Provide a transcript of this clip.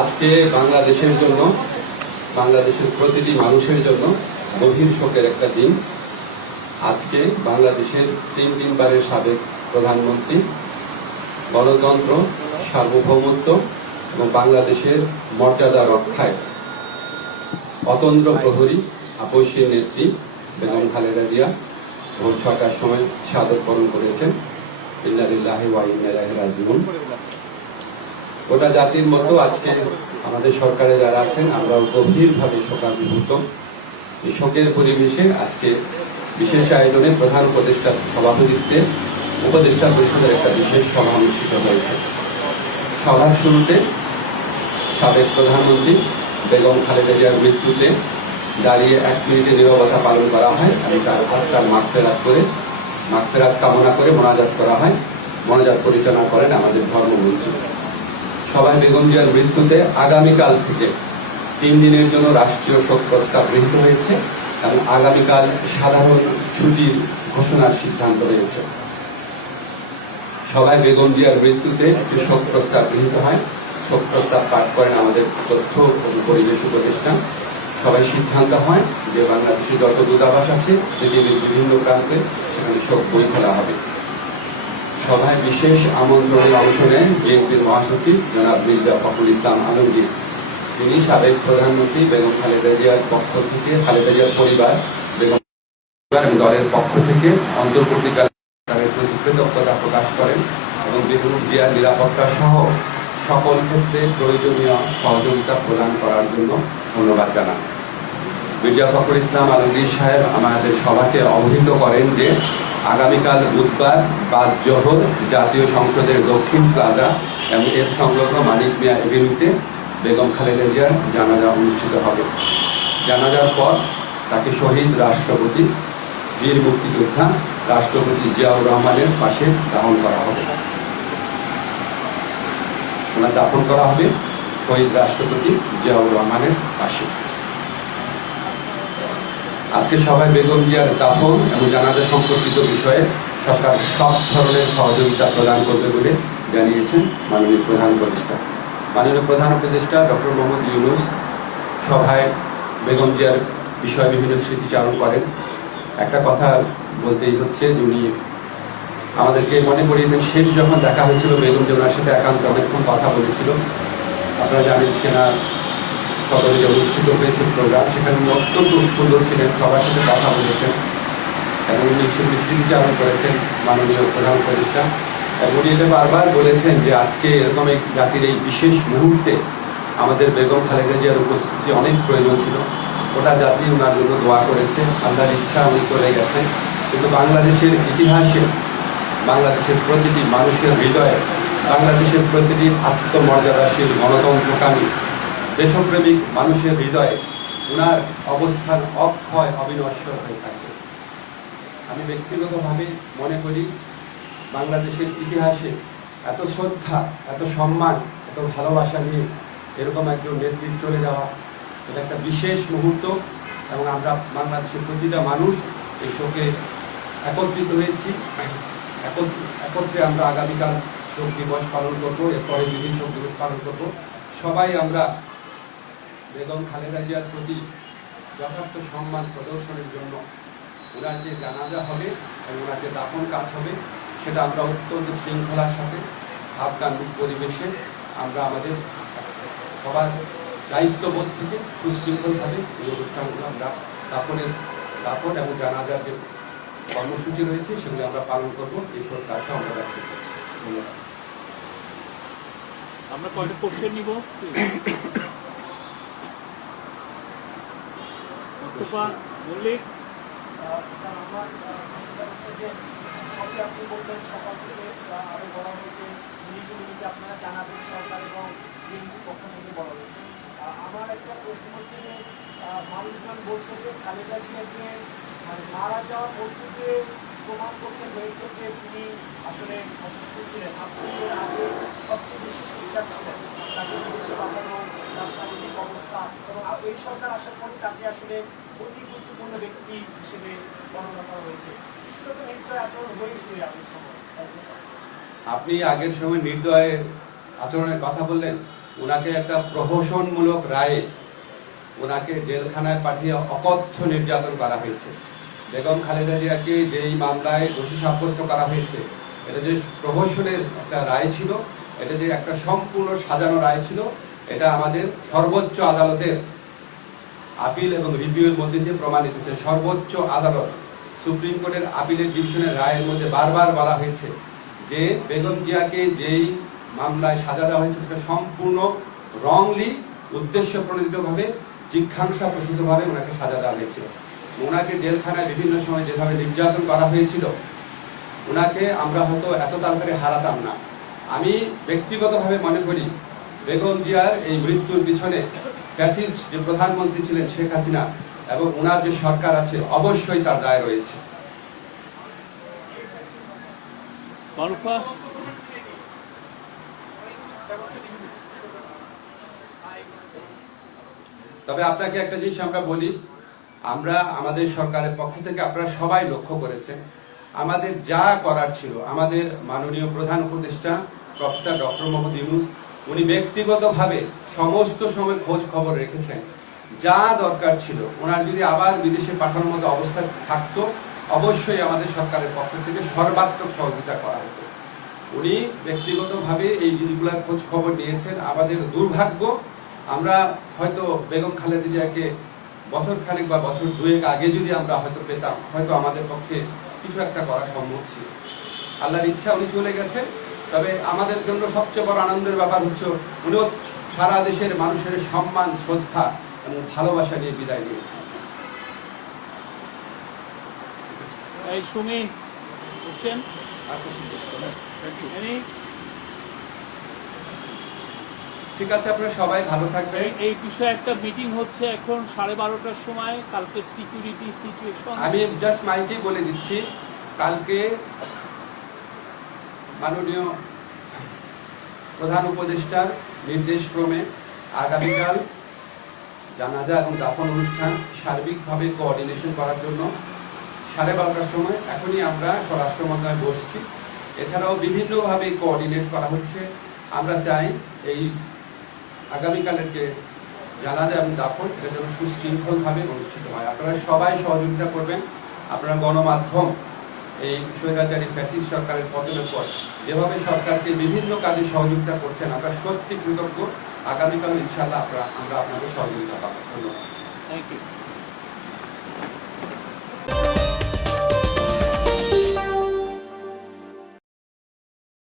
আজকে বাংলাদেশের জন্য, বাংলাদেশের প্রতিটি মানুষের জন্য গভীর শোকের একটা দিন। আজকে বাংলাদেশের 3 বারের সাবেক প্রধানমন্ত্রী, গণতন্ত্র, সার্বভৌমত্ব এবং বাংলাদেশের মর্যাদা রক্ষায় অতন্দ্র প্রহরী আপসীয় নেত্রী বেগম খালেদা জিয়া ভোর 6টার সময় শাহাদাত বরণ করেছেন। ইন্না লিল্লাহি ওয়া ইন্না ইলাইহি রাজিউন। গোটা জাতির মতো আজকে আমাদের সরকারে যারা আছেন আমরাও গভীরভাবে শোকাভিভূত। এই শোকের পরিবেশে আজকে বিশেষ আয়োজনে প্রধান উপদেষ্টার সভাপতিত্বে উপদেষ্টা পরিষদের একটা বিশেষ সভা অনুষ্ঠিত হয়েছে। সভার শুরুতে সাবেক প্রধানমন্ত্রী বেগম খালেদা জিয়ার মৃত্যুতে দাঁড়িয়ে 1 মিনিটের নীরবতা পালন করা হয় এবং তার আত্মার মাগফিরাত কামনা করে মোনাজাত করা হয়। মোনাজাত পরিচালনা করেন আমাদের ধর্মমন্ত্রী। সভায় বেগম জিয়ার মৃত্যুতে আগামীকাল থেকে 3 দিনের জন্য রাষ্ট্রীয় শোক প্রস্তাব গৃহীত হয়েছে এবং আগামীকাল সাধারণ ছুটির ঘোষণার সিদ্ধান্ত হয়েছে। সভায় বেগম জিয়ার মৃত্যুতে একটি শোক প্রস্তাব গৃহীত হয়। শোক প্রস্তাব পাঠ করেন আমাদের তথ্য ও পরিবেশ উপদেষ্টা। সবাই সিদ্ধান্ত হয় যে বাংলাদেশে যত দূতাবাস আছে পৃথিবীর বিভিন্ন প্রান্তে সেখানে শোক বই খোলা হবে। সভায় বিশেষ আমন্ত্রণে অংশ নেন বিএনপির মহাসচিব জনাব মির্জা ফখরুল ইসলাম আলমগীর। তিনি সাবেক প্রধানমন্ত্রী বেগম খালেদা জিয়ার পক্ষ থেকে, খালেদা জিয়ার পরিবার, বেগম এবং দলের পক্ষ থেকে অন্তর্বর্তীকালীন সরকারের প্রতি কৃতজ্ঞতা প্রকাশ করেন এবং বেগম জিয়ার নিরাপত্তা সহ সকল ক্ষেত্রে প্রয়োজনীয় সহযোগিতা প্রদান করার জন্য ধন্যবাদ জানান। মির্জা ফখরুল ইসলাম আলমগীর সাহেব আমাদের সভাকে অবহিত করেন যে আগামীকাল বুধবার বাদ জোহর জাতীয় সংসদের দক্ষিণ প্লাজা এবং এর সংলগ্ন মানিক মিয়া এভিনিউতে বেগম খালেদা জিয়ার জানাজা অনুষ্ঠিত হবে। জানাজার পর তাকে শহীদ রাষ্ট্রপতি, বীর মুক্তিযোদ্ধা রাষ্ট্রপতি জিয়াউর রহমানের পাশে দাফন করা হবে। ওনার দাফন করা হবে শহীদ রাষ্ট্রপতি জিয়াউর রহমানের পাশে। আজকে সবাই বেগম জিয়ার দাফন এবং জানাজা সম্পর্কিত বিষয়ে সরকার সব ধরনের সহযোগিতা প্রদান করবে বলে জানিয়েছেন মাননীয় প্রধান উপদেষ্টা। মাননীয় প্রধান উপদেষ্টা ডক্টর মোহাম্মদ ইউনূস সভায় বেগম জিয়ার বিষয়ে বিভিন্ন স্মৃতিচারণ করেন। একটা কথা বলতেই হচ্ছে যে উনি আমাদেরকে মনে করিয়ে দেন শেষ যখন দেখা হয়েছিল বেগম জিয়া ওনার সাথে একান্ত অনেকক্ষণ কথা বলেছিল। আপনারা জানেন সেনা সদরে যে অনুষ্ঠিত হয়েছে প্রোগ্রাম, সেখানে উনি অত্যন্ত উৎফুল্ল ছিলেন, সবার সাথে কথা বলেছেন এবং উনি স্মৃতিচারণ করেছেন মাননীয় প্রধান উপদেষ্টা। এবং উনি এটা বারবার বলেছেন যে আজকে এরকম এক জাতির এই বিশেষ মুহূর্তে আমাদের বেগম খালেদা জিয়ার উপস্থিতি অনেক প্রয়োজন ছিল। গোটা জাতি ওনার জন্য দোয়া করেছে, আল্লাহর ইচ্ছা উনি চলে গেছেন। কিন্তু বাংলাদেশের ইতিহাসে, বাংলাদেশের প্রতিটি মানুষের হৃদয়ে, বাংলাদেশের প্রতিটি আত্মমর্যাদাশীল গণতন্ত্রকামী দেশপ্রেমিক মানুষের হৃদয়ে ওনার অবস্থান অক্ষয় অবিনশ্বর হয়ে থাকবে। আমি ব্যক্তিগতভাবে মনে করি বাংলাদেশের ইতিহাসে এত শ্রদ্ধা, এত সম্মান, এত ভালোবাসা নিয়ে এরকম একজন নেতৃত্ব চলে যাওয়া এটা একটা বিশেষ মুহূর্ত এবং আমরা বাংলাদেশের প্রতিটা মানুষ এই শোকে একত্রিত হয়েছি। একত্রে আমরা আগামীকাল শোক দিবস পালন করবো, এরপরে বিভিন্ন শোক দিবস পালন করবো। সবাই আমরা বেগম খালেদা জিয়ার প্রতি যথার্থ সম্মান প্রদর্শনের জন্য ওনার যে জানাজা হবে এবং ওনার যে দাফন কাজ হবে সেটা আমরা অত্যন্ত শৃঙ্খলার সাথে আফগান পরিবেশে আমরা আমাদের সবার দায়িত্ববোধ থেকে সুশৃঙ্খলভাবে এই অনুষ্ঠানগুলো আমরা দাফন এবং জানাজার যে কর্মসূচি রয়েছে সেগুলো আমরা পালন করবো। এই প্রত্যাশা আমরা ব্যক্ত করছি। ধন্যবাদ। আমরা কয়টা কোশ্চেন নিব? মল্লিক আমার প্রশ্নটা হচ্ছে যে সবই আপনি বললেন সকাল থেকে আরো বলা হয়েছে মিনিটে আপনারা জানাবেন সরকার এবং বিএনপির পক্ষ থেকে বলা হয়েছে। আমার একটা প্রশ্ন হচ্ছে যে মানুষজন বলছে যে খালেদা জিয়াকে মানে মারা যাওয়ার মধ্য দিয়ে প্রমাণ করতে হয়েছে যে তিনি আসলে অসুস্থ ছিলেন। আপনি এর আগে সবচেয়ে বেশি সোচ্চার ছিলেন, তাকে বিদেশে পাঠানো, তার শারীরিক অবস্থা এবং এই সরকার আসার পরে তাকে আসলে অতি গুরুত্বপূর্ণ ব্যক্তি হিসেবে গণনা করা হয়েছে। কিছুটা তো নির্দয় আচরণ হয়েছিল আগের সময়। আপনি আগের সময় নির্দয় আচরণের কথা বললেন, ওনাকে একটা প্রহসনমূলক রায়ে ওনাকে জেলখানায় পাঠিয়ে অকথ্য নির্যাতন করা হয়েছে। বেগম খালেদা জিয়াকে যেই মামলায় দোষী সাব্যস্ত করা হয়েছে, এটা যে প্রহসনের একটা রায় ছিল, এটা যে একটা সম্পূর্ণ সাজানো রায় ছিল, এটা আমাদের সর্বোচ্চ আদালতের আপিল এবং রিভিউয়ের মধ্যে দিয়ে প্রমাণিত হয়েছে। সর্বোচ্চ আদালত সুপ্রিম কোর্টের আপিলের ডিভিশনের রায়ের মধ্যে বারবার বলা হয়েছে যে বেগম জিয়াকে যেই মামলায় সাজা দেওয়া হয়েছে সেটা সম্পূর্ণ রংলি, উদ্দেশ্য প্রণোদিতভাবে, জিজ্ঞাসা প্রসূতভাবে ওনাকে সাজা দেওয়া হয়েছিল। ওনাকে জেলখানায় বিভিন্ন সময় যেভাবে নির্যাতন করা হয়েছিল, ওনাকে আমরা হয়তো এত তাড়াতাড়ি হারাতাম না। আমি ব্যক্তিগতভাবে মনে করি বেগম জিয়ার এই মৃত্যুর পিছনে ফ্যাসিস্ট যে প্রধানমন্ত্রী ছিলেন শেখ হাসিনা এবং ওনার যে সরকার আছে, অবশ্যই তার দায় রয়েছে। মারুফা, তবে আপনাকে একটা জিনিস আমরা বলি, আমরা আমাদের সরকারের পক্ষ থেকে আপনারা সবাই লক্ষ্য করেছেন, আমাদের যা করার ছিল, আমাদের মাননীয় প্রধান উপদেষ্টা প্রফেসর ডক্টর মোহাম্মদ ইউনূস উনি ব্যক্তিগতভাবে সমস্ত সময় খোঁজ খবর রেখেছেন। যা দরকার ছিল, ওনার যদি আবার বিদেশে পাঠানোর মতো অবস্থা থাকতো, অবশ্যই আমাদের সরকারের পক্ষ থেকে সর্বাত্মক সহযোগিতা করা হতো। উনি ব্যক্তিগতভাবে এই জিনিসগুলোর খোঁজ খবর নিয়েছেন। আমাদের দুর্ভাগ্য, আমরা হয়তো বেগম খালেদা জিয়াকে বছর খানেক বা বছর দুয়েক আগে যদি আমরা হয়তো পেতাম, হয়তো আমাদের পক্ষে কিছু একটা করা সম্ভব ছিল। আল্লাহর ইচ্ছা উনি চলে গেছে। তবে আমাদের জন্য সবচেয়ে বড় আনন্দের ব্যাপার হচ্ছে উনিও সারা দেশের মানুষের সম্মান, শ্রদ্ধা এবং ভালোবাসা নিয়ে বিদায় নিয়েছেন। এই সুমি, হোসেন, এনি? ঠিক আছে, আপনারা সবাই ভালো থাকবেন। এই বিষয়ে একটা মিটিং হচ্ছে এখন 12:30টার সময়, কালকে সিকিউরিটি সিচুয়েশন। আমি জাস্ট মাইকেই বলে দিচ্ছি, কালকে মাননীয় প্রধান উপদেষ্টার নির্দেশক্রমে আগামীকাল জানাজা এবং দাফন অনুষ্ঠান সার্বিকভাবে কোঅর্ডিনেশন করার জন্য 12:30টার সময় এখনই আমরা স্বরাষ্ট্র মন্ত্রণালয়ে বসছি। এছাড়াও বিভিন্নভাবে কোঅর্ডিনেট করা হচ্ছে। আমরা চাই এই আগামীকালের যে জানাজা এবং দাফন, এটা যেন সুশৃঙ্খলভাবে অনুষ্ঠিত হয়। আপনারা সবাই সহযোগিতা করবেন। আপনারা গণমাধ্যম এই স্বৈরাচারী ফ্যাসিস্ট সরকারের পতনের পর যেভাবে সরকারকে বিভিন্ন কাজে সহযোগিতা করছেন, আমরা সত্যি কৃতজ্ঞ। আগামীকাল ইনশাআল্লাহ আমরা আপনাদের সহযোগিতা পাবো। ধন্যবাদ। Thank you.